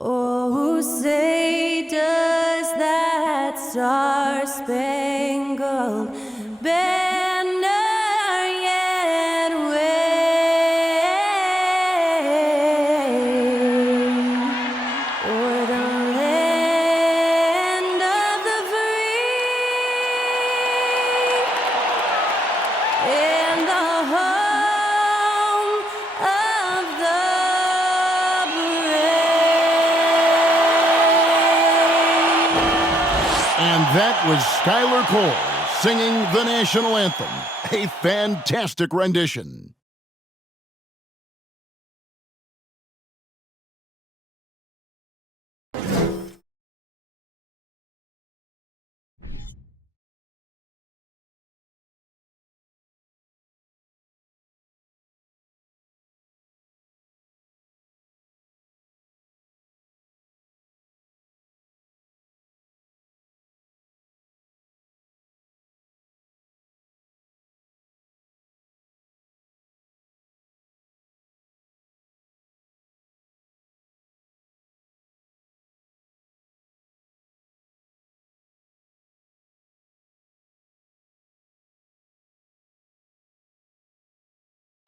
Oh, say does that star-spangled banner yet wave o'er the land of the free and the home of the And that was Skylar Cole singing the national anthem. A fantastic rendition.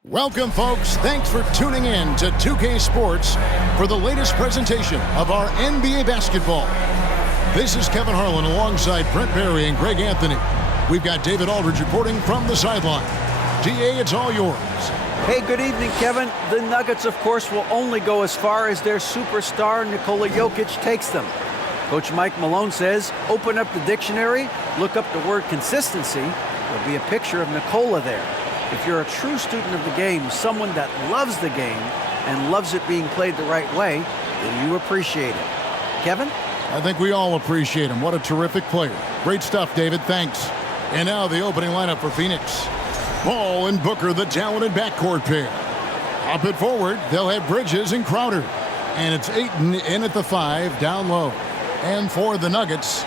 Welcome, folks. Thanks for tuning in to 2K Sports for the latest presentation of our NBA basketball. This is Kevin Harlan alongside Brent Barry and Greg Anthony. We've got David Aldridge reporting from the sideline. DA, it's all yours. Hey, good evening, Kevin. The Nuggets, of course, will only go as far as their superstar Nikola Jokic takes them. Coach Mike Malone says, open up the dictionary, look up the word consistency. There'll be a picture of Nikola there. If you're a true student of the game, someone that loves the game and loves it being played the right way, then you appreciate it. Kevin? I think we all appreciate him. What a terrific player. Great stuff, David. Thanks. And now the opening lineup for Phoenix. Ball and Booker, the talented backcourt pair. Up it forward, they'll have Bridges and Crowder. And it's Ayton in at the 5, down low. And for the Nuggets,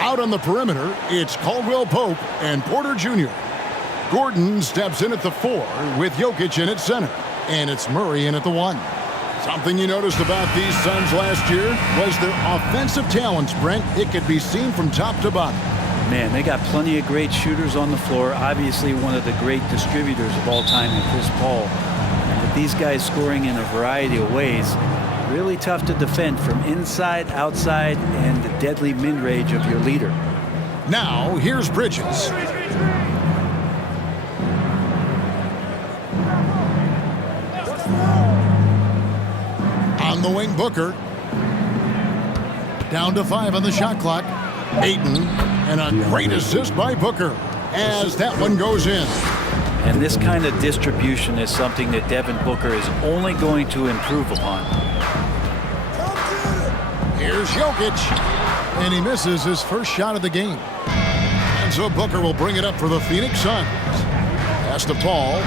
out on the perimeter, it's Caldwell Pope and Porter Jr. Gordon steps in at the 4 with Jokic in at center. And it's Murray in at the 1. Something you noticed about these Suns last year was their offensive talents, Brent. It could be seen from top to bottom. Man, they got plenty of great shooters on the floor. Obviously, one of the great distributors of all time in Chris Paul. And with these guys scoring in a variety of ways, really tough to defend from inside, outside, and the deadly mid-range of your leader. Now, here's Bridges. On the wing, Booker. Down to 5 on the shot clock. Ayton, and a great assist by Booker as that one goes in. And this kind of distribution is something that Devin Booker is only going to improve upon. Here's Jokic, and he misses his first shot of the game. And so Booker will bring it up for the Phoenix Suns. Pass to Paul.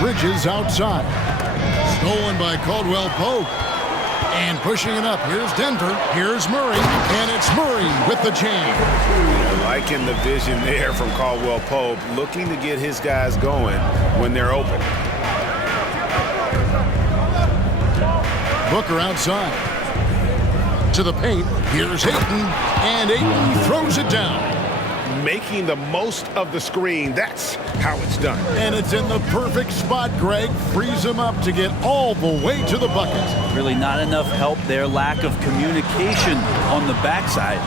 Bridges outside. Stolen by Caldwell Pope. And pushing it up. Here's Denver. Here's Murray. And it's Murray with the jam. Liking the vision there from Caldwell Pope, looking to get his guys going when they're open. Booker outside. To the paint. Here's Ayton. And Ayton throws it down. Making the most of the screen. That's how it's done. And it's in the perfect spot, Greg. Frees him up to get all the way to the bucket. Really not enough help there. Lack of communication on the backside.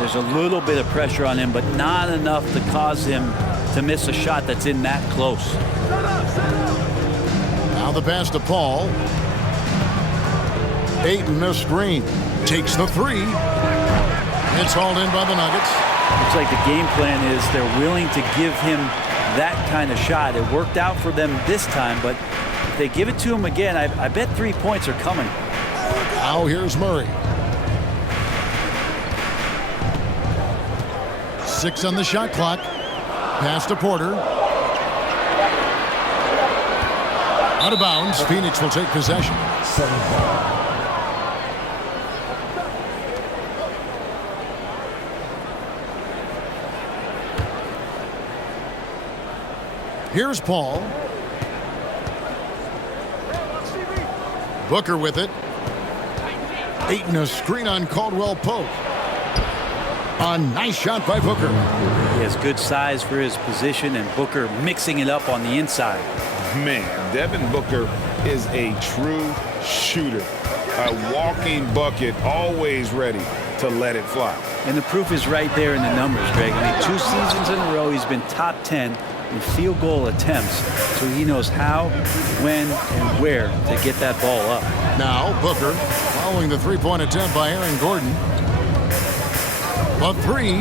There's a little bit of pressure on him, but not enough to cause him to miss a shot that's in that close. Now the pass to Paul. Ayton, a screen. Takes the 3. It's hauled in by the Nuggets. Looks like the game plan is they're willing to give him that kind of shot. It worked out for them this time, but if they give it to him again, I bet 3 points are coming. Now here's Murray. 6 on the shot clock. Pass to Porter. Out of bounds. Phoenix will take possession. Here's Paul. Booker with it. Aiton a screen on Caldwell Pope. A nice shot by Booker. He has good size for his position, and Booker mixing it up on the inside. Man, Devin Booker is a true shooter. A walking bucket, always ready to let it fly. And the proof is right there in the numbers, Greg. I mean, 2 seasons in a row, he's been top 10 in field goal attempts, so he knows how, when, and where to get that ball up. Now Booker following the three-point attempt by Aaron Gordon. A three.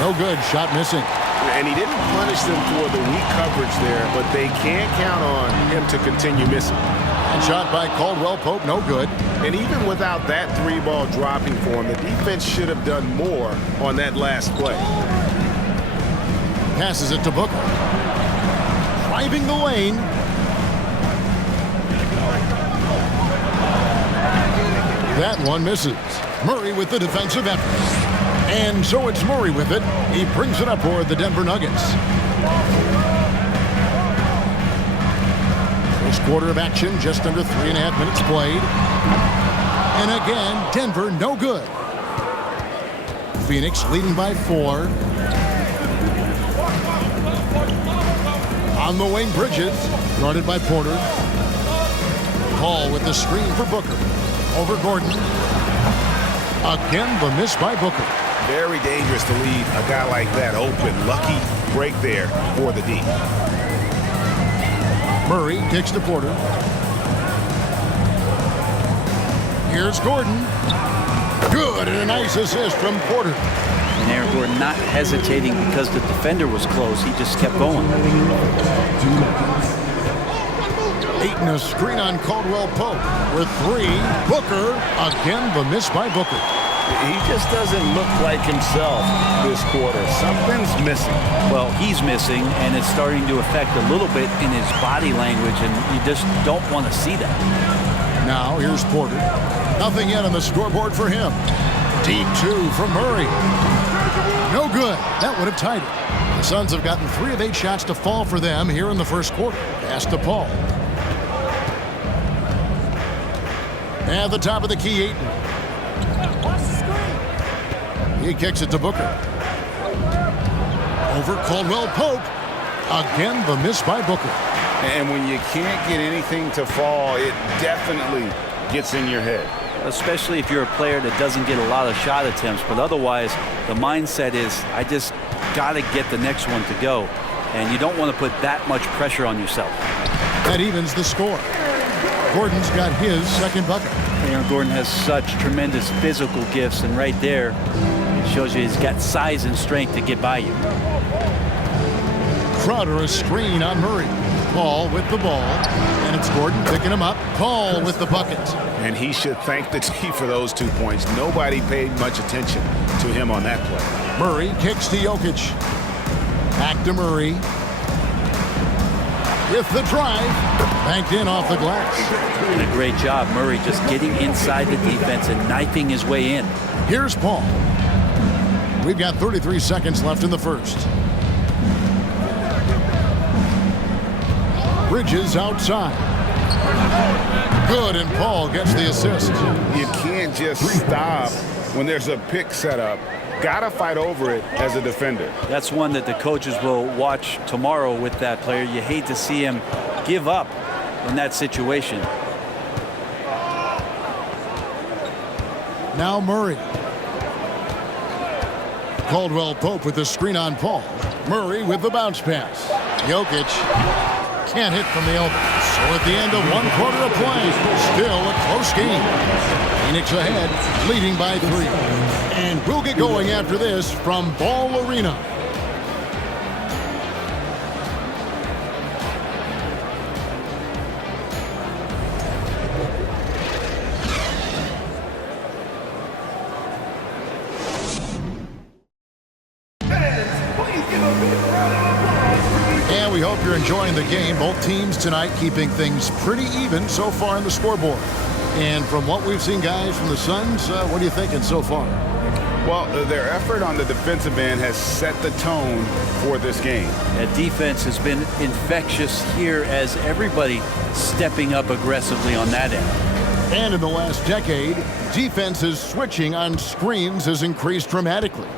No good. Shot missing. And he didn't punish them for the weak coverage there, but they can't count on him to continue missing. And shot by Caldwell Pope. No good. And even without that 3-ball dropping for him, the defense should have done more on that last play. Passes it to Booker. Driving the lane. That one misses. Murray with the defensive effort. And so it's Murray with it. He brings it up for the Denver Nuggets. First quarter of action, just under 3.5 minutes played. And again, Denver no good. Phoenix leading by 4. On the wing, Bridges, guarded by Porter. Paul with the screen for Booker. Over Gordon. Again, the miss by Booker. Very dangerous to leave a guy like that open. Lucky break there for the D. Murray kicks to Porter. Here's Gordon. Good, and a nice assist from Porter. And Aaron Gordon not hesitating because the defender was close. He just kept going. Aiton a screen on Caldwell Pope. With 3. Booker. Again, the miss by Booker. He just doesn't look like himself this quarter. Something's missing. Well, he's missing, and it's starting to affect a little bit in his body language, and you just don't want to see that. Now, here's Porter. Nothing yet on the scoreboard for him. Deep 2 from Murray. No good. That would have tied it. The Suns have gotten 3 of 8 shots to fall for them here in the first quarter. Pass to Paul. At the top of the key, Aiton. He kicks it to Booker. Over Caldwell Pope. Again, the miss by Booker. And when you can't get anything to fall, it definitely gets in your head. Especially if you're a player that doesn't get a lot of shot attempts. But otherwise, the mindset is, I just got to get the next one to go. And you don't want to put that much pressure on yourself. That evens the score. Gordon's got his second bucket. Aaron Gordon has such tremendous physical gifts, and right there, it shows you he's got size and strength to get by you. Crowder a screen on Murray. Paul with the ball, and it's Gordon picking him up. Paul with the bucket. And he should thank the team for those 2 points. Nobody paid much attention to him on that play. Murray kicks to Jokic. Back to Murray. With the drive, banked in off the glass. And a great job, Murray just getting inside the defense and knifing his way in. Here's Paul. We've got 33 seconds left in the first. Bridges outside. Good, and Paul gets the assist. You can't just stop when there's a pick set up. Gotta fight over it as a defender. That's one that the coaches will watch tomorrow with that player. You hate to see him give up in that situation. Now Murray. Caldwell Pope with the screen on Paul. Murray with the bounce pass. Jokic can't hit from the elbow. So at the end of 1 quarter of play, still a close game. Phoenix ahead, leading by 3. And we'll get going after this from Ball Arena. And we hope you're enjoying the game. Both teams tonight keeping things pretty even so far on the scoreboard. And from what we've seen, guys, from the Suns, what are you thinking so far? Well, their effort on the defensive end has set the tone for this game. That defense has been infectious here as everybody stepping up aggressively on that end. And in the last decade, defenses switching on screens has increased dramatically.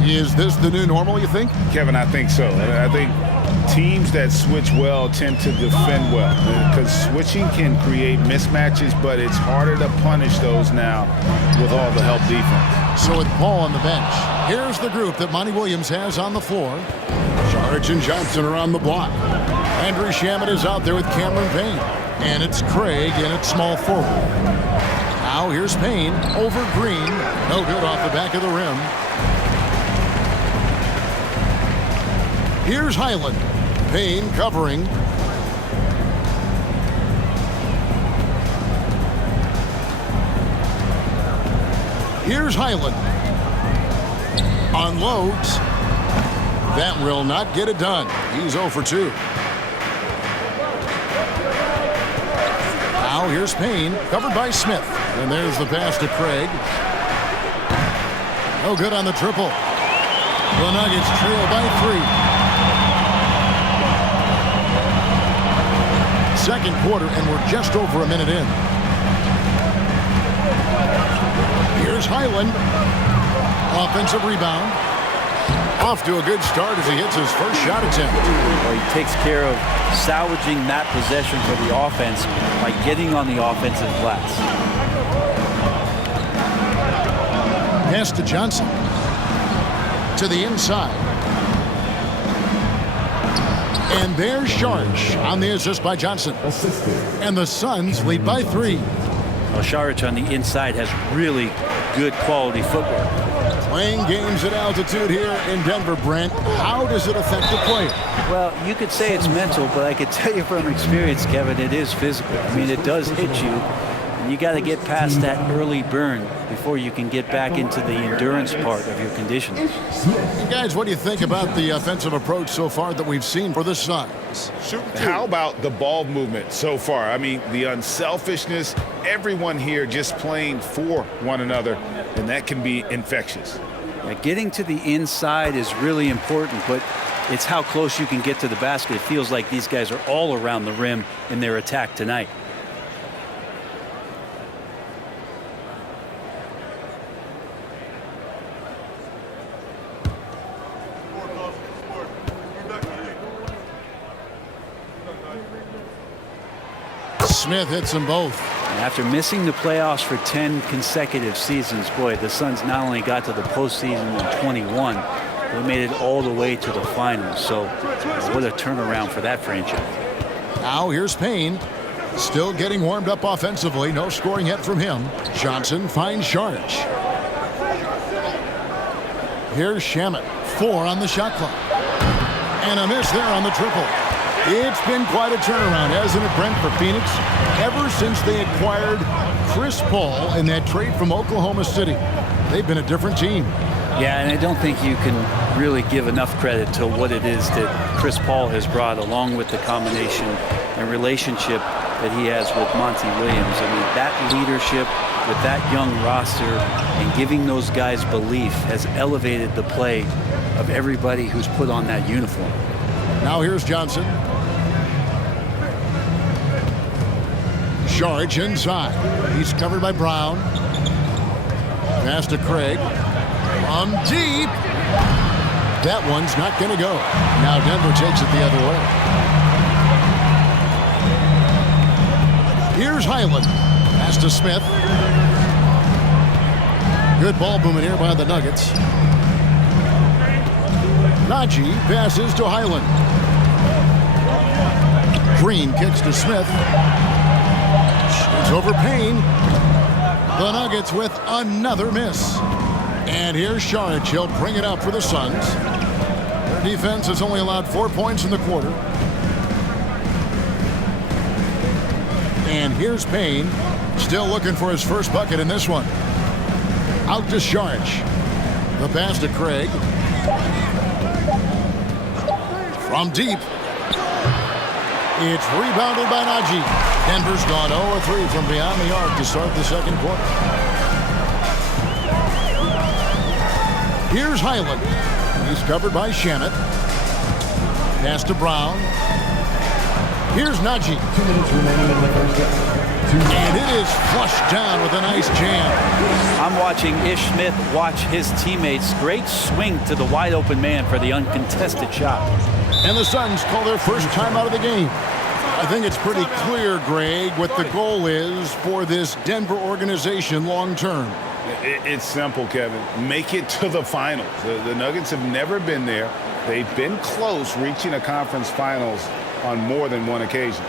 Is this the new normal, you think? Kevin, I think so. And I think teams that switch well tend to defend well, because switching can create mismatches, but it's harder to punish those now with all the help defense. So with Paul on the bench, here's the group that Monty Williams has on the floor. Saric and Johnson are on the block. Andrew Shamet is out there with Cameron Payne. And it's Craig in at small forward. Now here's Payne over Green. No good off the back of the rim. Here's Highland. Payne covering. Here's Highland. Unloads. That will not get it done. He's 0 for 2. Now here's Payne, covered by Smith. And there's the pass to Craig. No good on the triple. The Nuggets trail by 3. Second quarter, and we're just over a minute in. Here's Highland. Offensive rebound. Off to a good start as he hits his first shot attempt. Well, he takes care of salvaging that possession for the offense by getting on the offensive glass. Pass to Johnson. To the inside. And there's Saric on the assist by Johnson. And the Suns lead by 3. Well, Saric on the inside has really good quality footwork. Playing games at altitude here in Denver, Brent. How does it affect the player? Well, you could say it's mental, but I could tell you from experience, Kevin, it is physical. I mean, it does hit you, and you got to get past that early burn before you can get back into the endurance part of your conditioning. And guys, what do you think about the offensive approach so far that we've seen for the Suns? How about the ball movement so far? I mean, the unselfishness, everyone here just playing for one another, and that can be infectious. Yeah, getting to the inside is really important, but it's how close you can get to the basket. It feels like these guys are all around the rim in their attack tonight. Smith hits them both. After missing the playoffs for 10 consecutive seasons, boy, the Suns not only got to the postseason in 21, they made it all the way to the finals. So what a turnaround for that franchise. Now here's Payne. Still getting warmed up offensively. No scoring yet from him. Johnson finds Saric. Here's Shamet. 4 on the shot clock. And a miss there on the triple. It's been quite a turnaround, hasn't it, Brent, for Phoenix? Ever since they acquired Chris Paul in that trade from Oklahoma City, they've been a different team. Yeah, and I don't think you can really give enough credit to what it is that Chris Paul has brought, along with the combination and relationship that he has with Monty Williams. I mean, that leadership with that young roster and giving those guys belief has elevated the play of everybody who's put on that uniform. Now here's Johnson. Saric inside. He's covered by Brown. Pass to Craig. From deep. That one's not going to go. Now Denver takes it the other way. Here's Highland. Pass to Smith. Good ball movement here by the Nuggets. Najee passes to Highland. Green kicks to Smith. It's over Payne. The Nuggets with another miss. And here's Saric. He'll bring it up for the Suns. Their defense has only allowed 4 points in the quarter. And here's Payne. Still looking for his first bucket in this one. Out to Saric. The pass to Craig. From deep. It's rebounded by Najee. Denver's gone 0-3 from beyond the arc to start the second quarter. Here's Highland. He's covered by Shannon. Pass to Brown. Here's Najee. 2 minutes remaining in the first half. And it is flushed down with a nice jam. I'm watching Ish Smith watch his teammates. Great swing to the wide open man for the uncontested shot. And the Suns call their first time out of the game. I think it's pretty clear, Greg, what the goal is for this Denver organization long term. It's simple, Kevin. Make it to the finals. The Nuggets have never been there. They've been close reaching a conference finals on more than one occasion.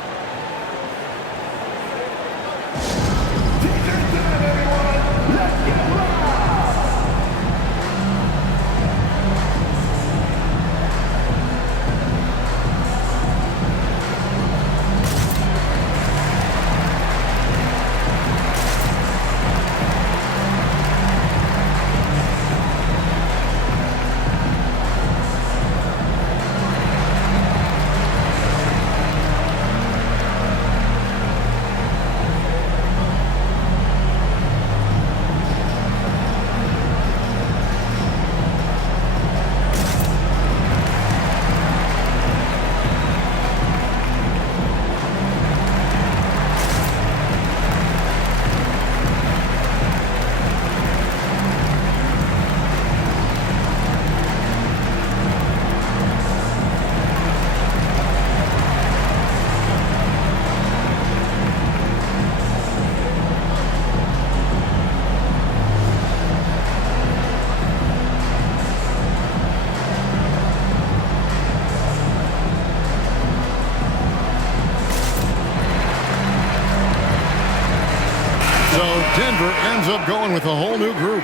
So Denver ends up going with a whole new group.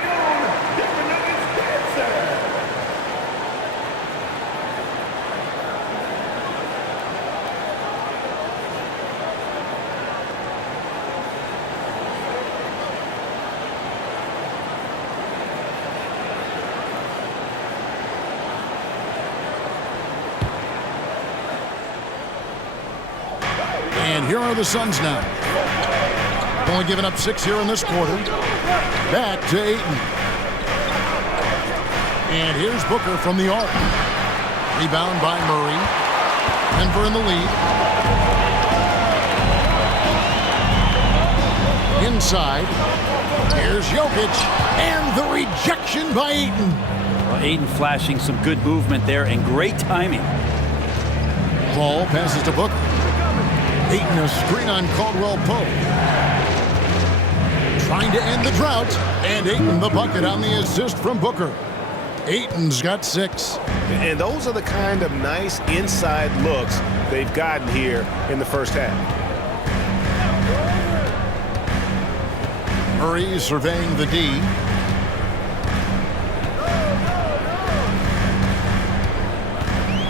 And here are the Suns now. Only giving up 6 here in this quarter. Back to Ayton. And here's Booker from the arc. Rebound by Murray. Denver in the lead. Inside. Here's Jokic. And the rejection by Ayton. Well, Ayton flashing some good movement there and great timing. Ball passes to Booker. Ayton a screen on Caldwell Pope. Trying to end the drought, and Ayton the bucket on the assist from Booker. Ayton's got 6. And those are the kind of nice inside looks they've gotten here in the first half. Murray surveying the D.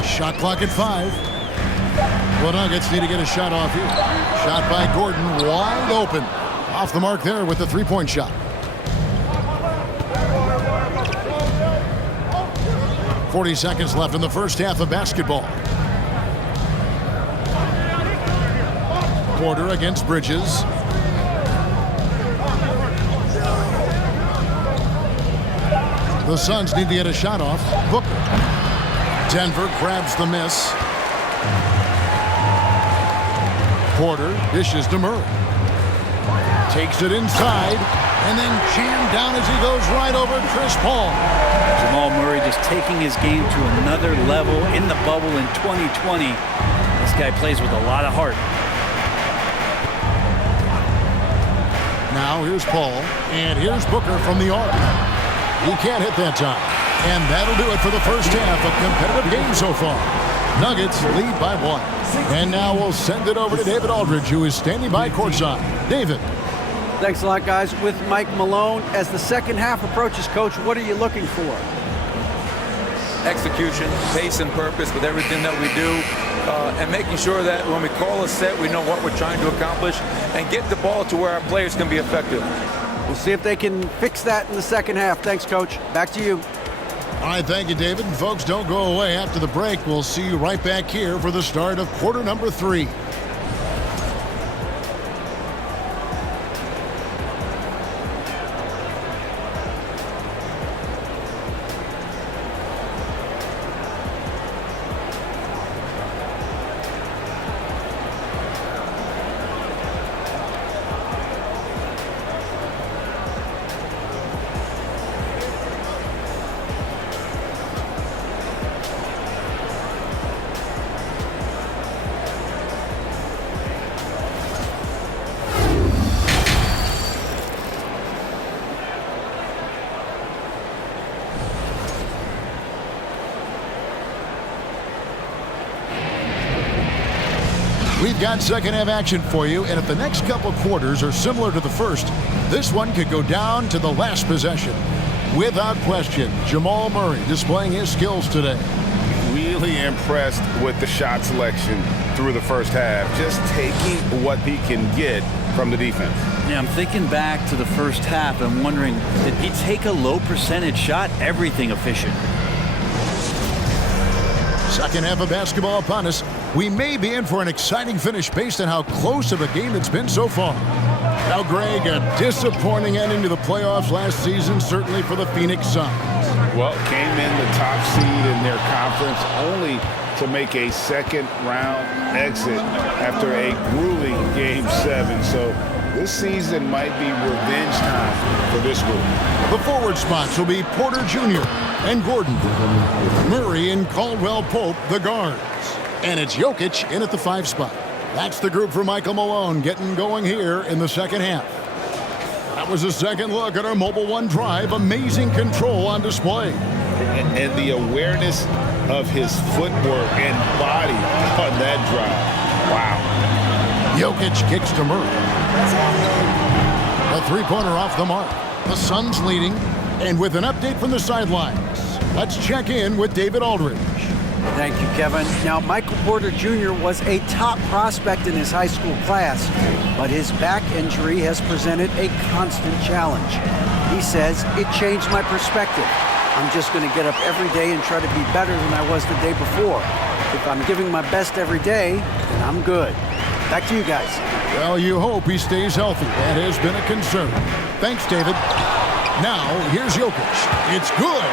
Shot clock at 5. The Nuggets need to get a shot off here. Shot by Gordon, wide open. Off the mark there with the three-point shot. 40 seconds left in the first half of basketball. Porter against Bridges. The Suns need to get a shot off. Booker. Denver grabs the miss. Porter dishes to Murray. Takes it inside, and then jammed down as he goes right over Chris Paul. Jamal Murray just taking his game to another level in the bubble in 2020. This guy plays with a lot of heart. Now here's Paul, and here's Booker from the arc. He can't hit that time. And that'll do it for the first half. A competitive game so far. Nuggets lead by 1. And now we'll send it over to David Aldridge, who is standing by courtside. David. Thanks a lot, guys. With Mike Malone, as the second half approaches, Coach, what are you looking for? Execution, pace, and purpose with everything that we do, and making sure that when we call a set, we know what we're trying to accomplish and get the ball to where our players can be effective. We'll see if they can fix that in the second half. Thanks, Coach. Back to you. All right, thank you, David. And folks, don't go away. After the break, we'll see you right back here for the start of quarter number 3. We've got second half action for you, and if the next couple quarters are similar to the first, this one could go down to the last possession. Without question, Jamal Murray displaying his skills today. Really impressed with the shot selection through the first half, just taking what he can get from the defense. Yeah, I'm thinking back to the first half and wondering, did he take a low percentage shot? Everything efficient. Second half of basketball upon us. We may be in for an exciting finish based on how close of a game it's been so far. Now, Greg, a disappointing ending to the playoffs last season, certainly for the Phoenix Suns. Well, came in the top seed in their conference only to make a second-round exit after a grueling Game 7. So this season might be revenge time for this group. The forward spots will be Porter Jr. and Gordon. Murray and Caldwell Pope, the guards. And it's Jokic in at the 5 spot. That's the group for Michael Malone getting going here in the second half. That was a second look at our Mobile One drive. Amazing control on display. And the awareness of his footwork and body on that drive. Wow. Jokic kicks to Murray. A three-pointer off the mark. The Suns leading. And with an update from the sidelines, let's check in with David Aldridge. Thank you, Kevin. Now, Michael Porter Jr. was a top prospect in his high school class, but his back injury has presented a constant challenge. He says, it changed my perspective. I'm just going to get up every day and try to be better than I was the day before. If I'm giving my best every day, then I'm good. Back to you guys. Well, you hope he stays healthy. That has been a concern. Thanks, David. Now, here's Jokic. It's good.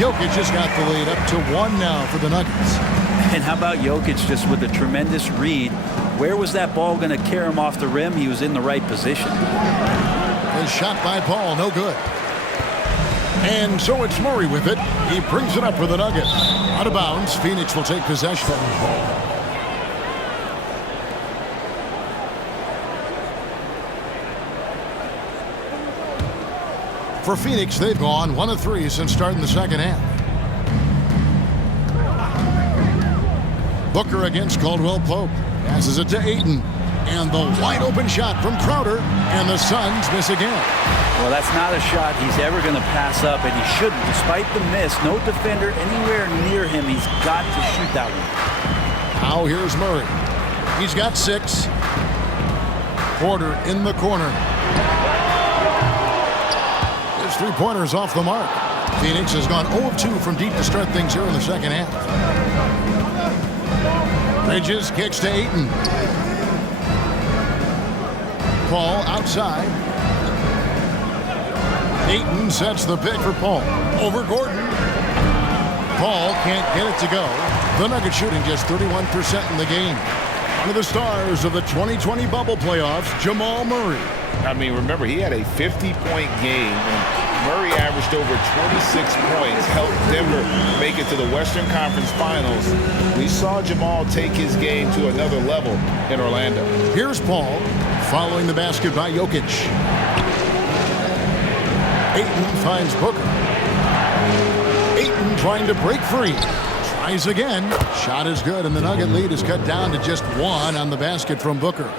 Jokic has got the lead up to 1 now for the Nuggets. And how about Jokic just with a tremendous read? Where was that ball going to carry him off the rim? He was in the right position. A shot by Paul, no good. And so it's Murray with it. He brings it up for the Nuggets. Out of bounds, Phoenix will take possession. For Phoenix, they've gone 1 of 3 since starting the second half. Booker against Caldwell Pope. Passes it to Ayton. And the wide open shot from Crowder. And the Suns miss again. Well, that's not a shot he's ever going to pass up, and he shouldn't. Despite the miss, no defender anywhere near him. He's got to shoot that one. Now here's Murray. He's got 6. Porter in the corner. His three-pointers off the mark. Phoenix has gone 0 of 2 from deep to start things here in the second half. Bridges kicks to Ayton. Paul outside. Ayton sets the pick for Paul. Over Gordon. Paul can't get it to go. The Nuggets shooting just 31% in the game. One of the stars of the 2020 bubble playoffs, Jamal Murray. I mean, remember, he had a 50-point game, and Murray averaged over 26 points, helped Denver make it to the Western Conference Finals. We saw Jamal take his game to another level in Orlando. Here's Paul, following the basket by Jokic. Ayton finds Booker. Ayton trying to break free. Tries again. Shot is good, and the Nugget lead is cut down to just 1 on the basket from Booker.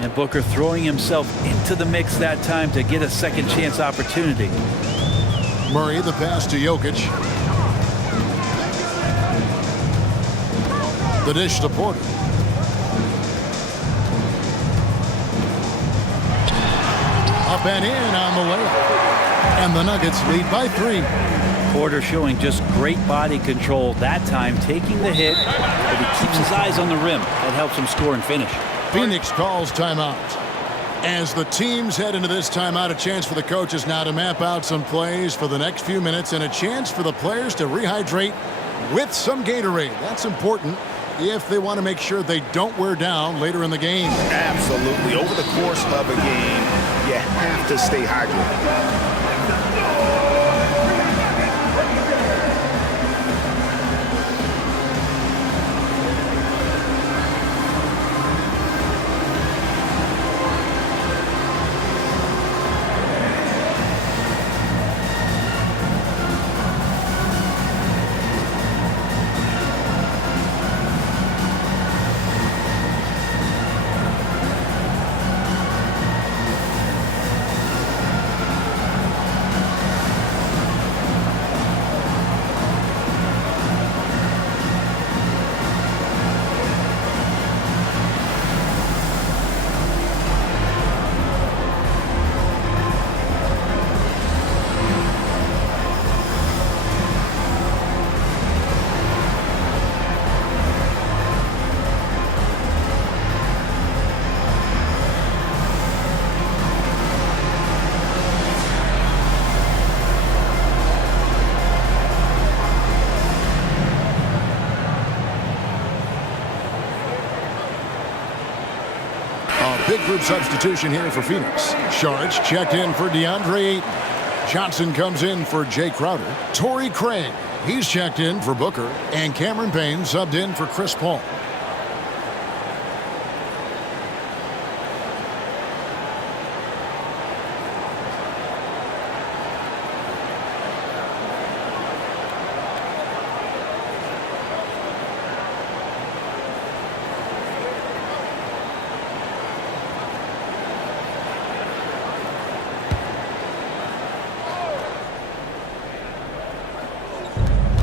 And Booker throwing himself into the mix that time to get a second chance opportunity. Murray, the pass to Jokic. The dish to Porter. Up and in on the layup. And the Nuggets lead by 3. Porter showing just great body control that time, taking the hit, but he keeps his eyes on the rim. That helps him score and finish. Phoenix calls timeout. As the teams head into this timeout, a chance for the coaches now to map out some plays for the next few minutes and a chance for the players to rehydrate with some Gatorade. That's important if they want to make sure they don't wear down later in the game. Absolutely. Over the course of a game, you have to stay hydrated. Big group substitution here for Phoenix. Sharge checked in for DeAndre Ayton. Johnson comes in for Jay Crowder. Torrey Craig, he's checked in for Booker. And Cameron Payne subbed in for Chris Paul.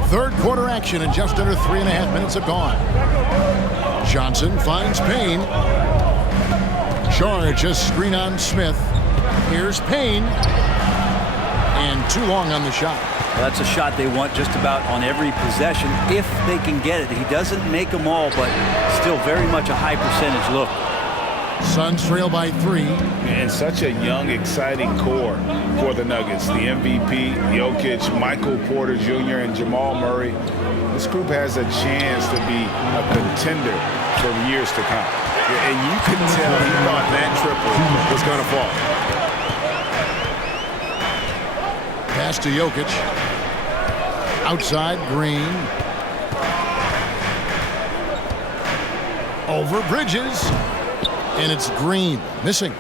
Third quarter action and just under 3.5 minutes have gone. Johnson finds Payne. Sharge a screen on Smith. Here's Payne. And too long on the shot. Well, that's a shot they want just about on every possession if they can get it. He doesn't make them all, but still very much a high percentage look. Suns trail by 3. And such a young, exciting core for the Nuggets. The MVP, Jokic, Michael Porter Jr., and Jamal Murray. This group has a chance to be a contender for years to come. Yeah, and you can tell he thought that triple was going to fall. Pass to Jokic. Outside, Green. Over Bridges. And it's Green missing.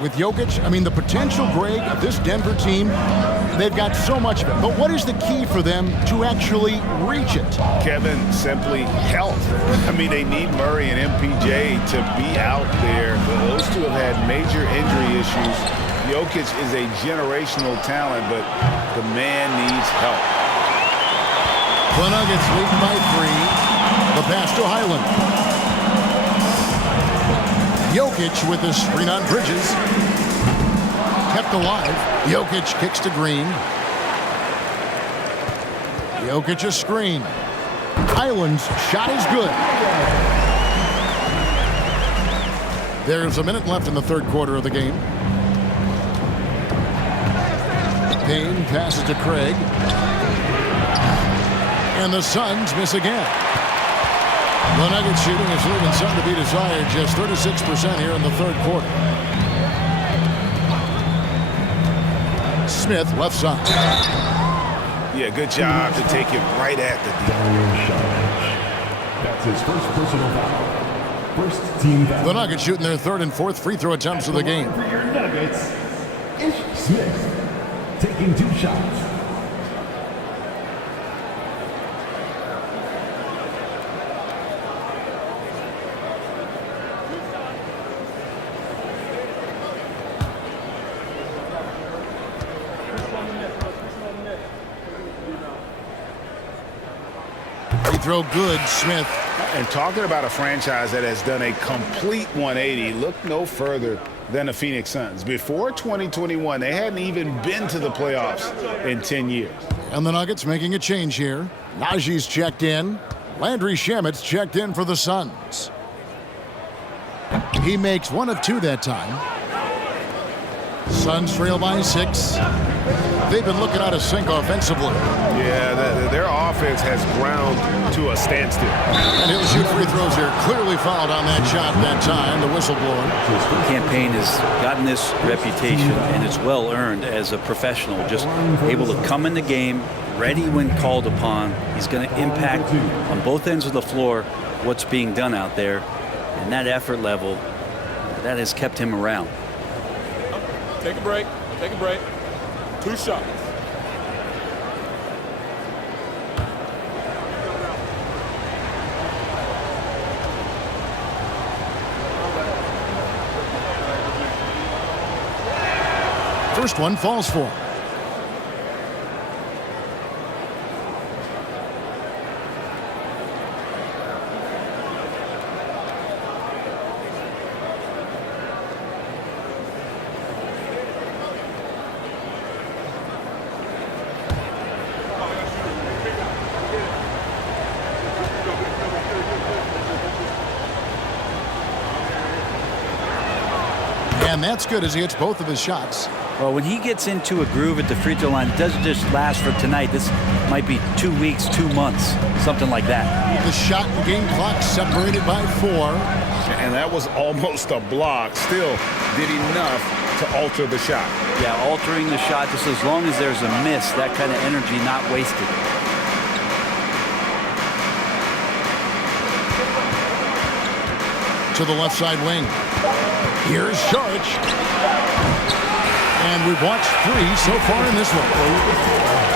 With Jokic, I mean, the potential, Greg, of this Denver team, they've got so much of it. But what is the key for them to actually reach it? Kevin, simply health. I mean, they need Murray and MPJ to be out there. Those two have had major injury issues. Jokic is a generational talent, but the man needs help. The Nuggets lead by 3. The pass to Highland. Jokic with the screen on Bridges. Kept alive. Jokic kicks to Green. Jokic a screen. Highland's shot is good. There's a minute left in the third quarter of the game. Payne passes to Craig. And the Suns miss again. The Nuggets shooting is leaving some to be desired. Just 36% here in the third quarter. Smith, left side. Yeah, good job to take it right at the That's his first personal foul. First team foul. The Nuggets shooting their third and fourth free throw attempts of the game. For your Nuggets, Ish Smith taking 2 shots. Throw good, Smith. And talking about a franchise that has done a complete 180, look no further than the Phoenix Suns. Before 2021, they hadn't even been to the playoffs in 10 years. And the Nuggets making a change here. Najee's checked in. Landry Shamet's checked in for the Suns. He makes 1 of 2 that time. Suns trail by 6. They've been looking out of sync offensively. Yeah, their offense has ground to a standstill. And he'll shoot free throws here. Clearly fouled on that shot that time, the whistleblower. Campaign has gotten this reputation, and it's well earned as a professional. Just able to come in the game, ready when called upon. He's going to impact on both ends of the floor what's being done out there. And that effort level, that has kept him around. Take a break. Take a break. 2 shots. First one falls for him. And that's good as he hits both of his shots. Well, when he gets into a groove at the free throw line, it doesn't just last for tonight. This might be 2 weeks, 2 months, something like that. The shot and game clock separated by 4. And that was almost a block. Still did enough to alter the shot. Yeah, altering the shot, just as long as there's a miss, that kind of energy not wasted. To the left side wing. Here's Sharch. And we've watched 3 so far in this one.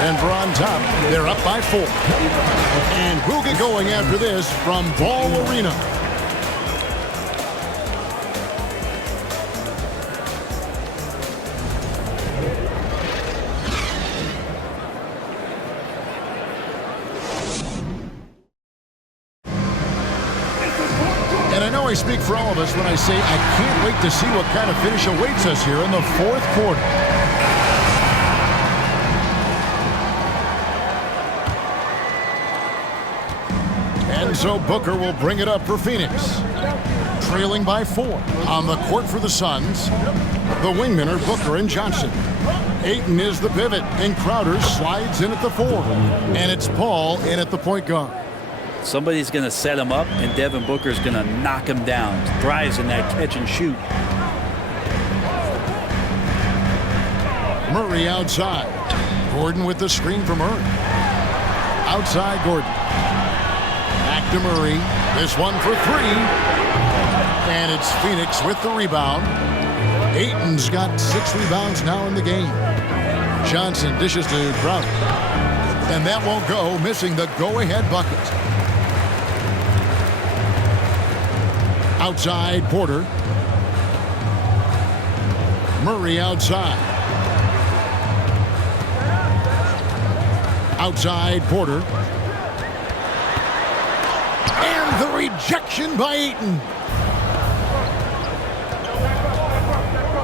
Denver on top. They're up by 4. And who'll get going after this from Ball Arena? And I know I speak for all of us when I say I can't wait to see what kind of finish awaits us here in the 4th quarter. And so Booker will bring it up for Phoenix. Trailing by 4. On the court for the Suns, the wingmen are Booker and Johnson. Ayton is the pivot, and Crowder slides in at the 4. And it's Paul in at the point guard. Somebody's going to set him up, and Devin Booker's going to knock him down. Thrives in that catch and shoot. Murray outside. Gordon with the screen from Murray. Outside Gordon. Back to Murray. This one for 3. And it's Phoenix with the rebound. Ayton's got 6 rebounds now in the game. Johnson dishes to Crowder. And that won't go, missing the go-ahead bucket. Outside Porter. Murray outside. Outside Porter. And the rejection by Ayton.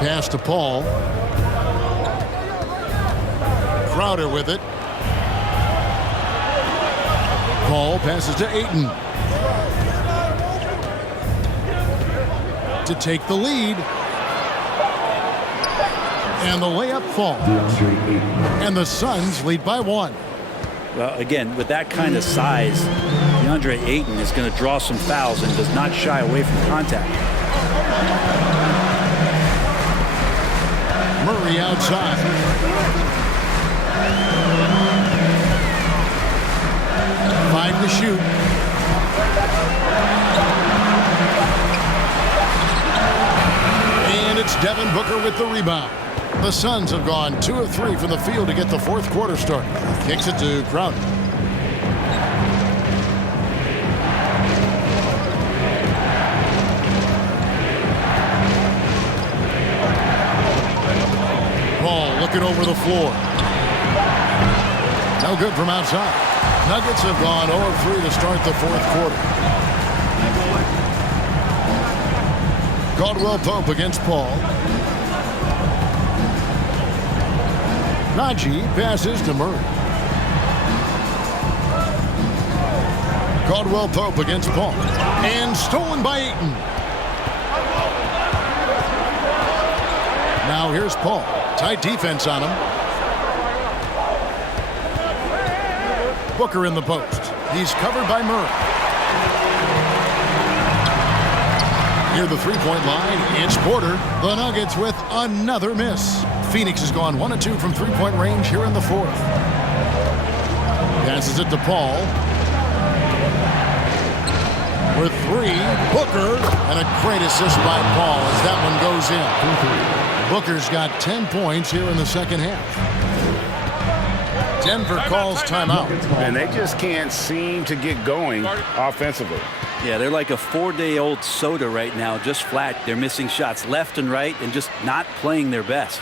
Pass to Paul. Crowder with it. Paul passes to Ayton. To take the lead. And the layup falls. And the Suns lead by 1. Well, again, with that kind of size, DeAndre Ayton is going to draw some fouls and does not shy away from contact. Murray outside. Five to shoot. And it's Devin Booker with the rebound. The Suns have gone 2 of 3 from the field to get the 4th quarter started. Kicks it to Crowder. Ball looking over the floor. No good from outside. Nuggets have gone 0 of 3 to start the 4th quarter. Caldwell Pope against Paul. Najee passes to Murray. Caldwell Pope against Paul. And stolen by Ayton. Now here's Paul. Tight defense on him. Booker in the post. He's covered by Murray. Near the three-point line, it's Porter. The Nuggets with another miss. Phoenix has gone 1 of 2 from three-point range here in the 4th. Passes it to Paul. With 3, Booker, and a great assist by Paul as that one goes in. Booker's got 10 points here in the second half. Denver calls timeout. And they just can't seem to get going offensively. Yeah, they're like a 4-day-old soda right now, just flat. They're missing shots left and right and just not playing their best.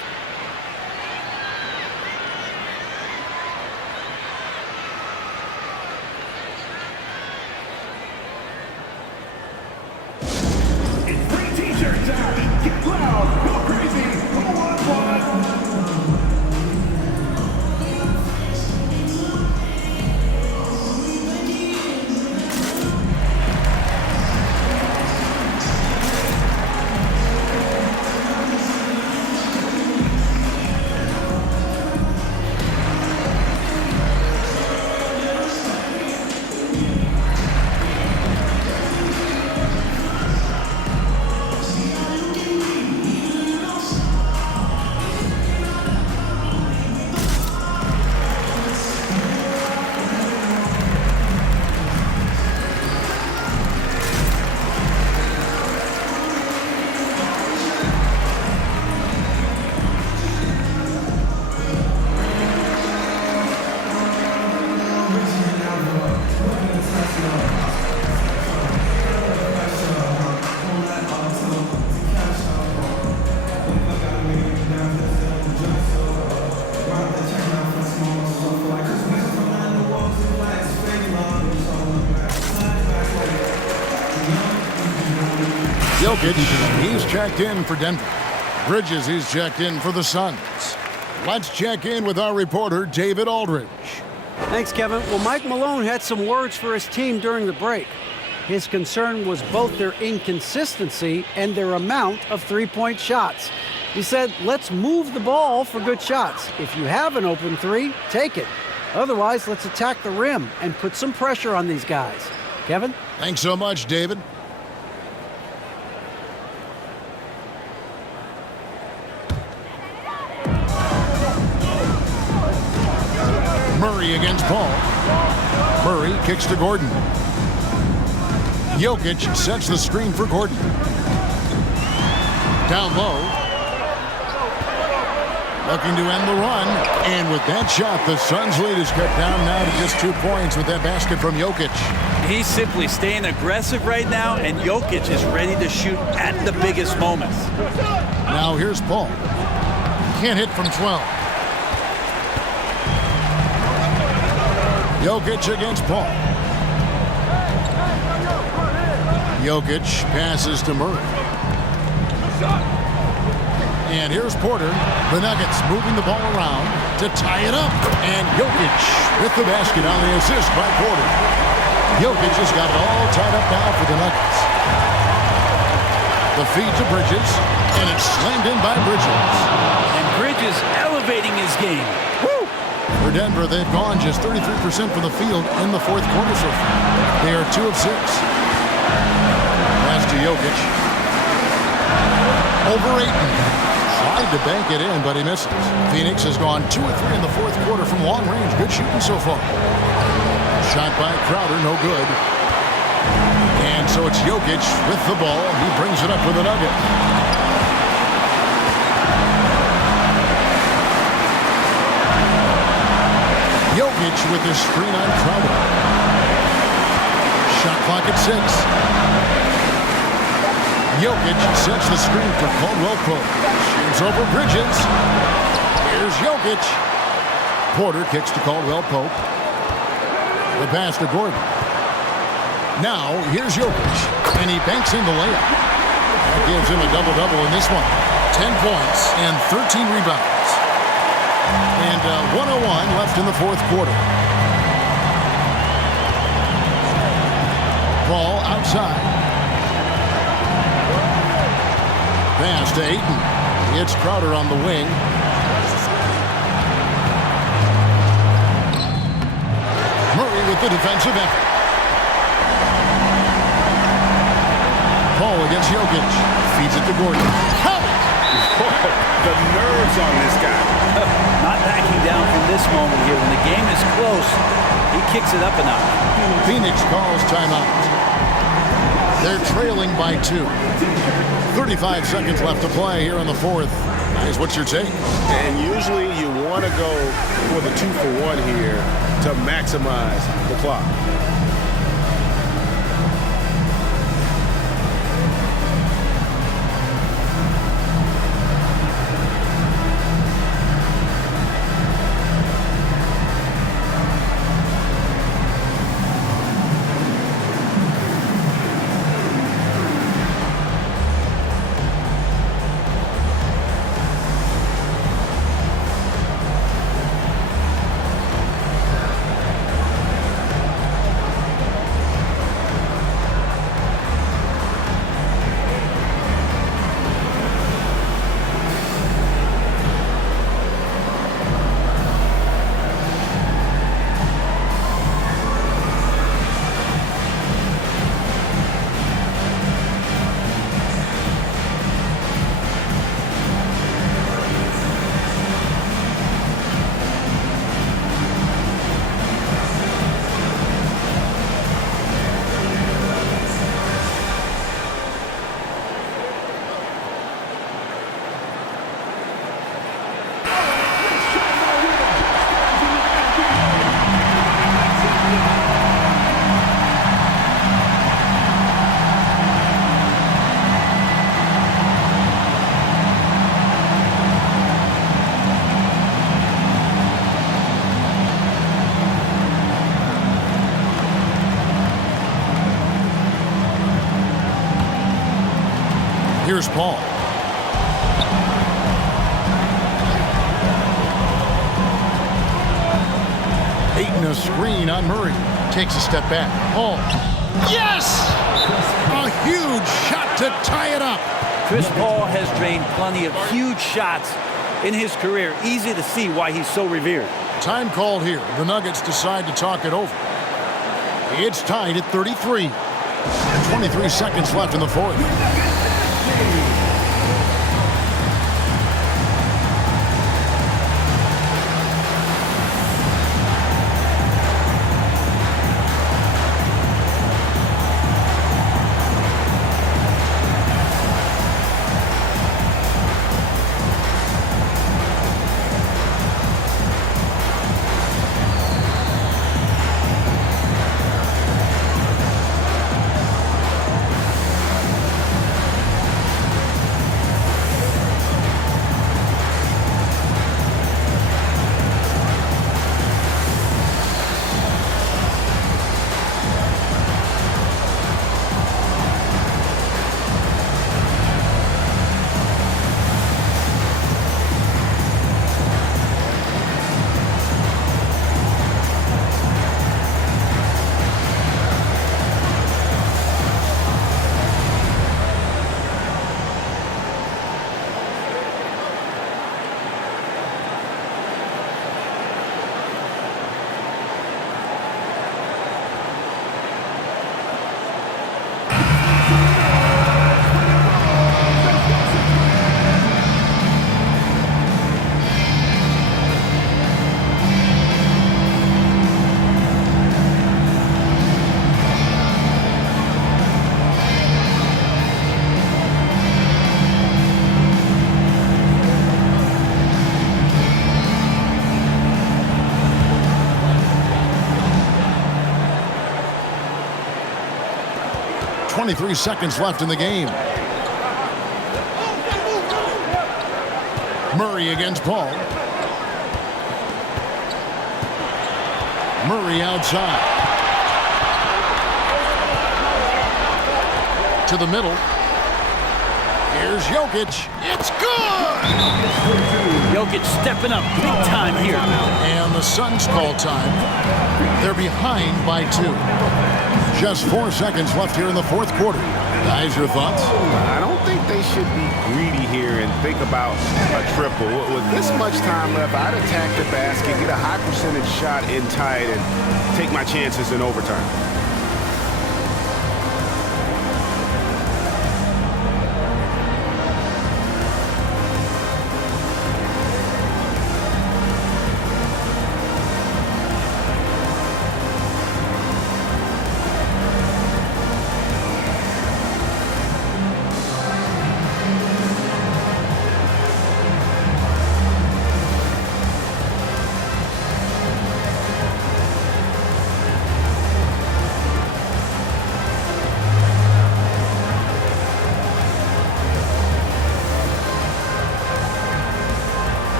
Jokic, he's checked in for Denver. Bridges, he's checked in for the Suns. Let's check in with our reporter, David Aldridge. Thanks, Kevin. Well, Mike Malone had some words for his team during the break. His concern was both their inconsistency and their amount of three-point shots. He said, let's move the ball for good shots. If you have an open three, take it. Otherwise, let's attack the rim and put some pressure on these guys. Kevin? Thanks so much, David. Murray against Paul. Murray kicks to Gordon. Jokic sets the screen for Gordon. Down low. Looking to end the run. And with that shot, the Suns' lead is cut down now to just 2 points with that basket from Jokic. He's simply staying aggressive right now, and Jokic is ready to shoot at the biggest moments. Now here's Paul. Can't hit from 12. Jokic against Paul. Jokic passes to Murray. And here's Porter. The Nuggets moving the ball around to tie it up. And Jokic with the basket on the assist by Porter. Jokic has got it all tied up now for the Nuggets. The feed to Bridges, and it's slammed in by Bridges. And Bridges elevating his game. Woo! For Denver, they've gone just 33% from the field in the fourth quarter so far. They are 2 of 6. Pass to Jokic. Over Ayton. Tried to bank it in, but he misses. Phoenix has gone 2 of 3 in the fourth quarter from long range. Good shooting so far. Shot by Crowder, no good. And so it's Jokic with the ball. He brings it up with a nugget. Jokic with the screen on Crowder. Shot clock at 6. Jokic sets the screen for Caldwell Pope. Shoots over Bridges. Here's Jokic. Porter kicks to Caldwell Pope. The pass to Gordon. Now, here's Jokic. And he banks in the layup. That gives him a double-double in this one. 10 points and 13 rebounds. And 1:01 left in the fourth quarter. Ball outside. Pass to Ayton. It's Crowder on the wing. Murray with the defensive effort. Paul against Jokic. Feeds it to Gordon. The nerves on this guy. Not backing down from this moment here. When the game is close, he kicks it up a notch. Phoenix calls timeout. They're trailing by 2. 35 seconds left to play here in the fourth. Guys, what's your take? And usually you want to go for the 2-for-1 here to maximize the clock. Here's Paul. Aiton a screen on Murray. Takes a step back. Paul. Yes! A huge shot to tie it up. Chris Paul has drained plenty of huge shots in his career. Easy to see why he's so revered. Time called here. The Nuggets decide to talk it over. It's tied at 33. 23 seconds left in the fourth. 23 seconds left in the game. Murray against Paul. Murray outside. To the middle. Here's Jokic. It's good! Jokic stepping up big time here. And the Suns call time. They're behind by 2. Just 4 seconds left here in the fourth quarter. Guys, your thoughts? I don't think they should be greedy here and think about a triple. With this much time left, I'd attack the basket, get a high percentage shot in tight, and take my chances in overtime.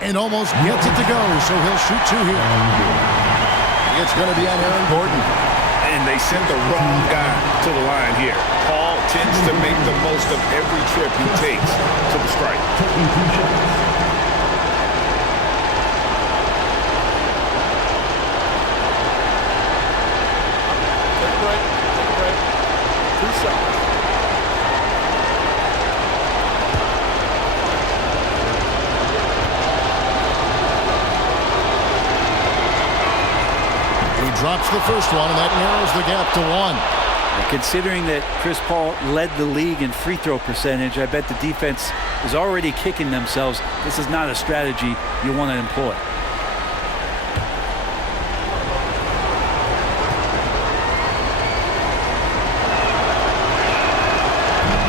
And almost gets it to go, so he'll shoot 2 here. It's going to be on Aaron Gordon. And they sent the wrong guy to the line here. Paul tends to make the most of every trip he takes to the stripe. Take a break. 2 shots. drops the first one, and that narrows the gap to 1. Considering that Chris Paul led the league in free throw percentage, I bet the defense is already kicking themselves. This is not a strategy you want to employ.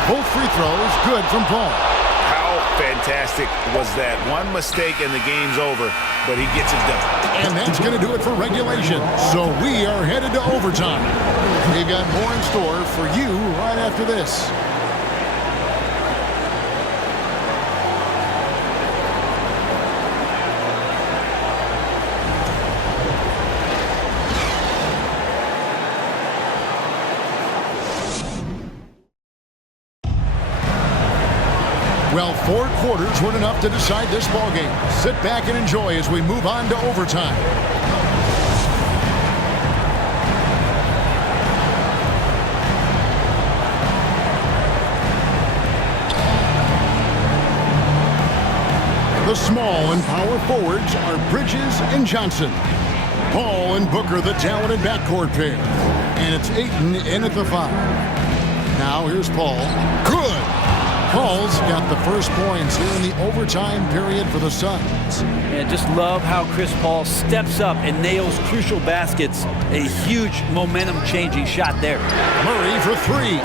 Both free throws good from Paul. How fantastic was that? One mistake and the game's over, but he gets it done. And that's going to do it for regulation. So we are headed to overtime. We've got more in store for you right after this. Well, 4 quarters weren't enough to decide this ballgame. Sit back and enjoy as we move on to overtime. The small and power forwards are Bridges and Johnson. Paul and Booker, the talented backcourt pair. And it's Ayton in at the 5. Now here's Paul. Good! Paul's got the first points here in the overtime period for the Suns. And just love how Chris Paul steps up and nails crucial baskets. A huge momentum-changing shot there. Murray for 3.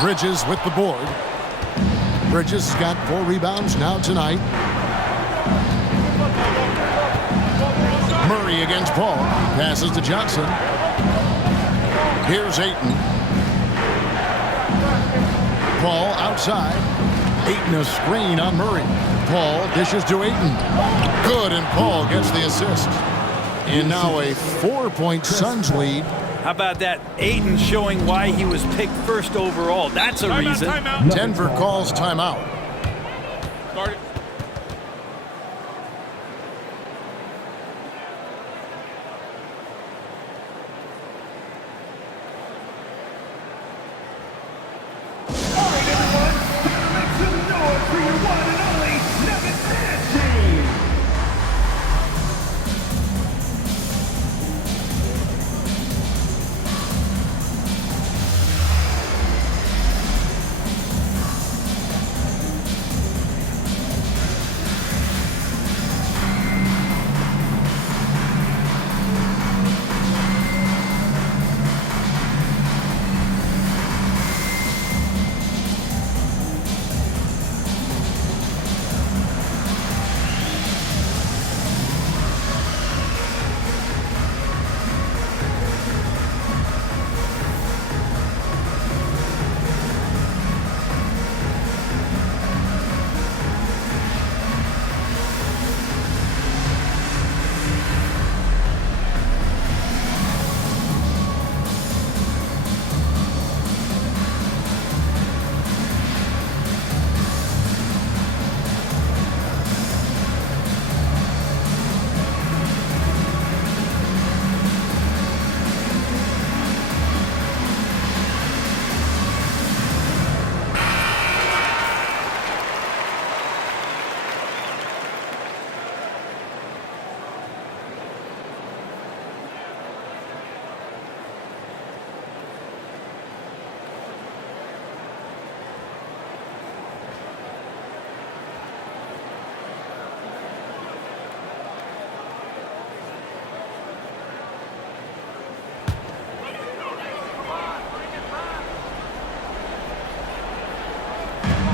Bridges with the board. Bridges has got 4 rebounds now tonight. Murray against Paul. Passes to Johnson. Here's Ayton. Paul outside. Ayton a screen on Murray. Paul dishes to Ayton. Good, and Paul gets the assist. And now a 4-point Suns lead. How about that? Ayton showing why he was picked first overall. That's a reason. Denver calls timeout.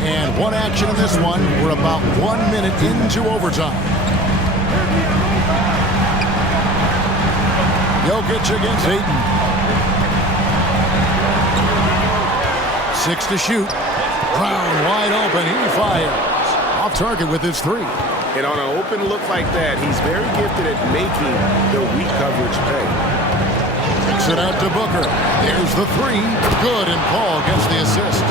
And one action in this one. We're about 1 minute into overtime. Jokic against Ayton. 6 to shoot. Brown wide open. He fires. Off target with his 3. And on an open look like that, he's very gifted at making the weak coverage pay. Kicks it out to Booker. There's the 3. Good, and Paul gets the assist.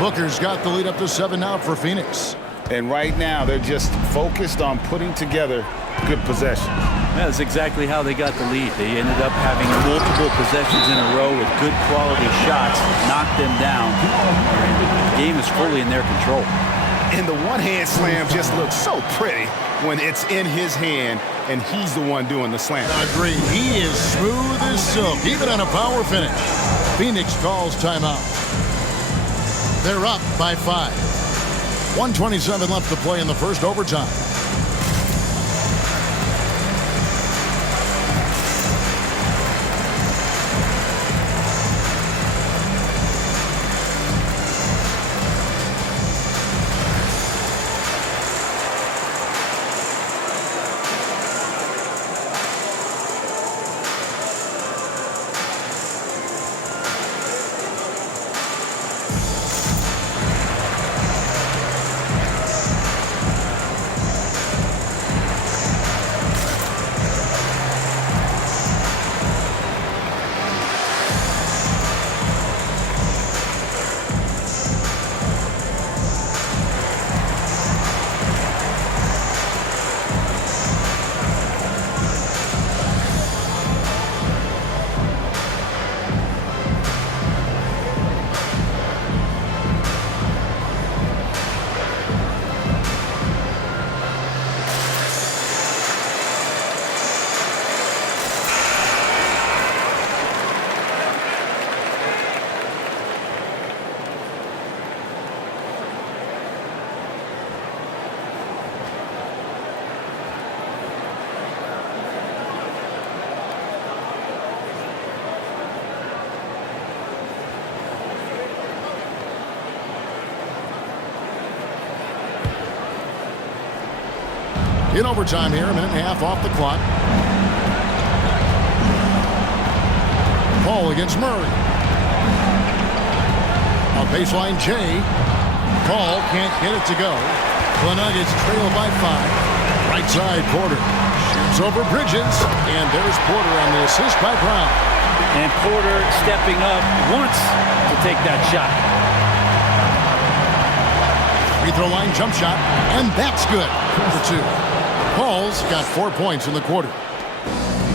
Booker's got the lead up to 7 now for Phoenix. And right now, they're just focused on putting together good possessions. That's exactly how they got the lead. They ended up having multiple possessions in a row with good quality shots, knocked them down. The game is fully in their control. And the one-hand slam just looks so pretty. when it's in his hand and he's the one doing the slam. Agreed. He is smooth as silk, even on a power finish. Phoenix calls timeout. They're up by 5. 1:27 left to play in the first overtime. In overtime here, a minute and a half off the clock. Paul against Murray. A baseline J. Paul can't get it to go. The Nuggets trail by 5. Right side, Porter. Shoots over Bridges. And there's Porter on the assist by Brown. And Porter stepping up once to take that shot. Free throw line jump shot. And that's good for 2. Paul's got 4 points in the quarter.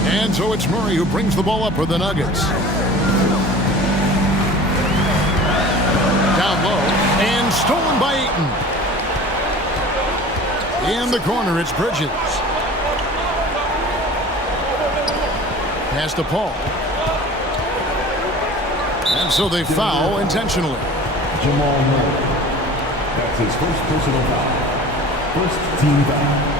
And so it's Murray who brings the ball up for the Nuggets. Down low. And stolen by Ayton. In the corner, it's Bridges. Pass to Paul. And so they foul intentionally. Jamal Murray. That's his first personal foul. First team foul.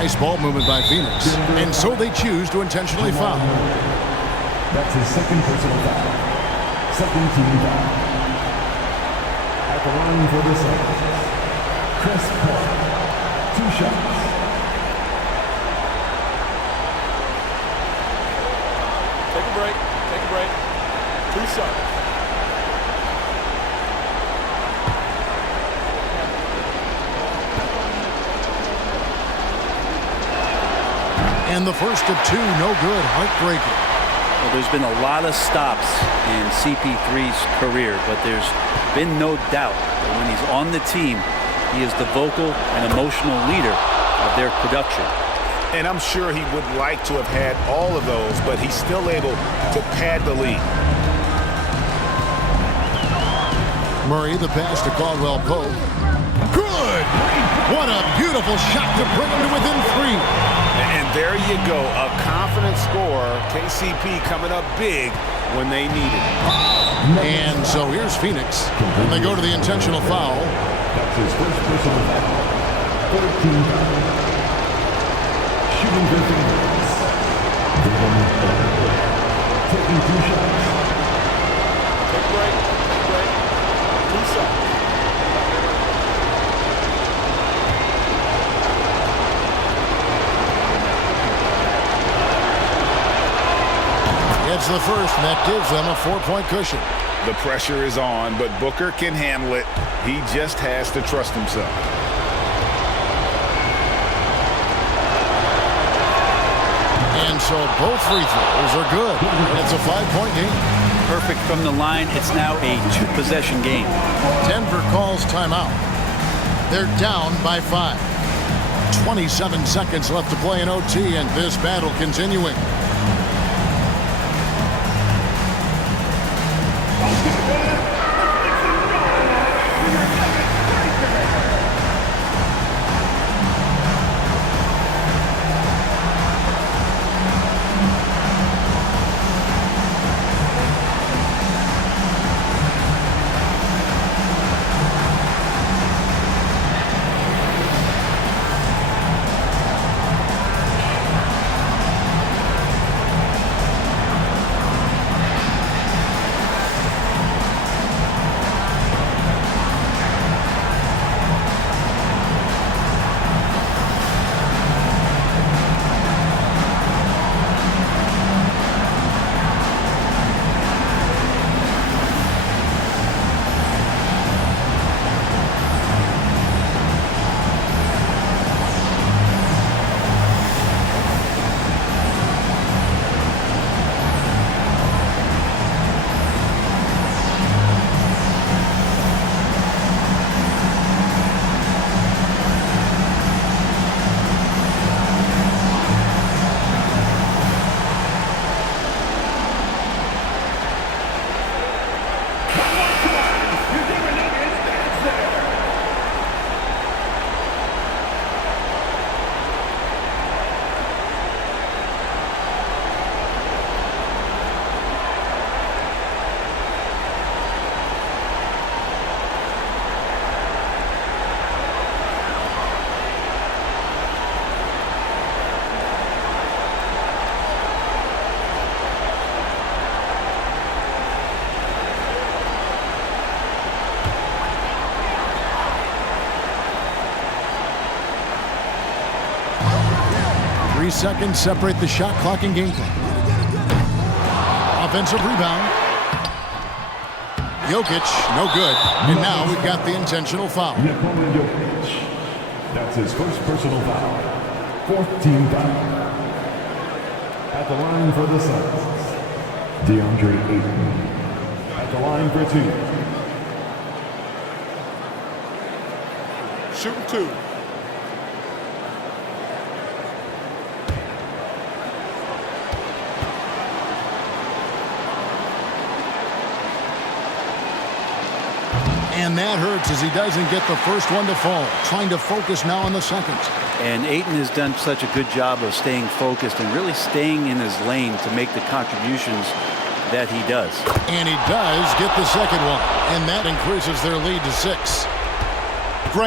Nice ball movement by Phoenix. And so they choose to intentionally foul. That's his second personal foul. Second team foul. At the line for the Celtics, Chris Paul. 2 shots. Take a break. Take a break. 2 shots. And the first of 2, no good. Heartbreaking. Well, there's been a lot of stops in CP3's career, but there's been no doubt that when he's on the team, he is the vocal and emotional leader of their production. And I'm sure he would like to have had all of those, but he's still able to pad the lead. Murray, the pass to Caldwell Pope. Good! What a beautiful shot to bring him to within 3. And there you go, a confident scorer. KCP coming up big when they need it. And so here's Phoenix. And they go to the intentional foul. That's his first personal foul. 13 foul. Shooting their fingers. Taking 2 shots. Take a break. Take a break. 2 shots. It's the first, and that gives them a 4-point cushion. The pressure is on, but Booker can handle it. He just has to trust himself. And so both free throws are good. It's a 5-point game. Perfect from the line. It's now a 2-possession game. Denver calls timeout. They're down by 5. 27 seconds left to play in OT, and this battle continuing. 3 seconds separate the shot clock and game clock. Offensive rebound. Jokic, no good. And now we've got the intentional foul. Nikola Jokic. That's his first personal foul. 4th team foul. At the line for the Suns, DeAndre Ayton. At the line for 2. Shooting 2. And that hurts as he doesn't get the first one to fall. Trying to focus now on the second. And Ayton has done such a good job of staying focused and really staying in his lane to make the contributions that he does. And he does get the second one. And that increases their lead to 6. Greg